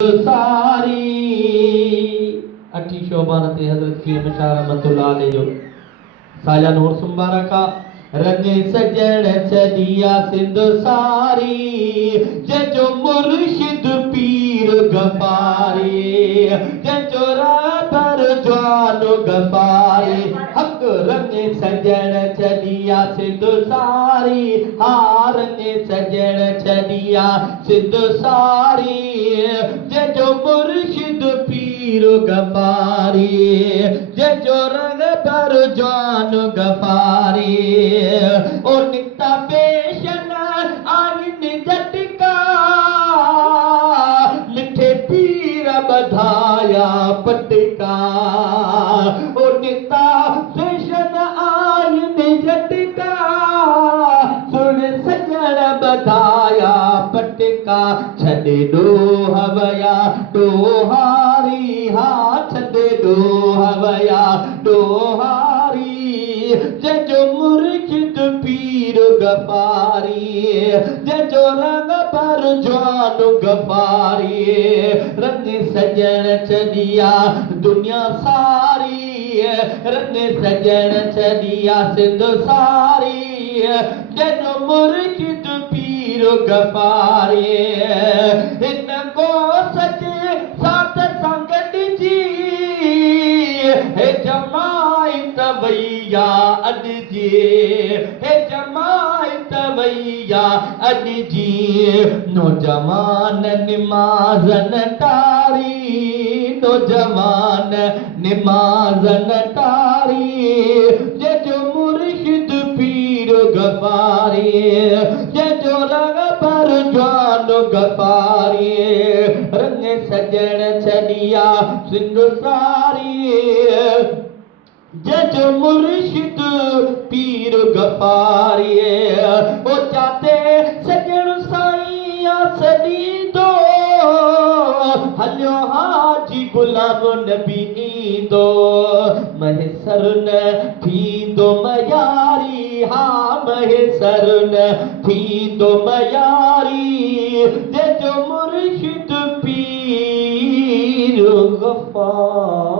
सारी अठी शोबान ते हजरत की मशार रहमतुल्लाह अलैह जो साजा नूर मुबारका रंगे सजण चलिया सिंध सारी जजो मुर्शिद पीर गफारी जजो राबर जवान गफारी हक रंगे सजण चलिया सिंध सारी हा रंगे सजण चलिया सिंध सारी जजो मुर्शिद पीर गफारी जजो रंग पर जवान गफारी ओ निकता पेशन आगिन जटका लिखे पीर बधाया पटका ओ निकता पेशन आगिन जटका सुन सजण बधाया पटका छॾे ॾोह वया ॾोहारी हा छॾे ॾोह वया ॾोहारी जजो मुर्शिद पीर गफारी जजो रंग पर जवान गफारी रंग सजण चलिया दुनिया सारी रंग सजण चलिया सिंध सारी जजो मुर्शिद पीर गफारी हिन को सजे साथ संगत जी हे जमाइत वैया अॼ जी हे जमाइत वैया अॼ जी नौजवान निमाज़न टारी नौजवान निमाज़न टारी जजो मुर्शिद पीर गफारी जजो रंग पर जवान गफारी रंग सजण चलिया सिंध सारी जजो मुर्शिद पीर गफारी ओ चाते सजण साईं सदी दो हलियो हाजी गुलाम नबी ईंदो महसर न थींदो मयारी हा महसर न थींदो मयारी जजो मुर्शिद पीर गफारी।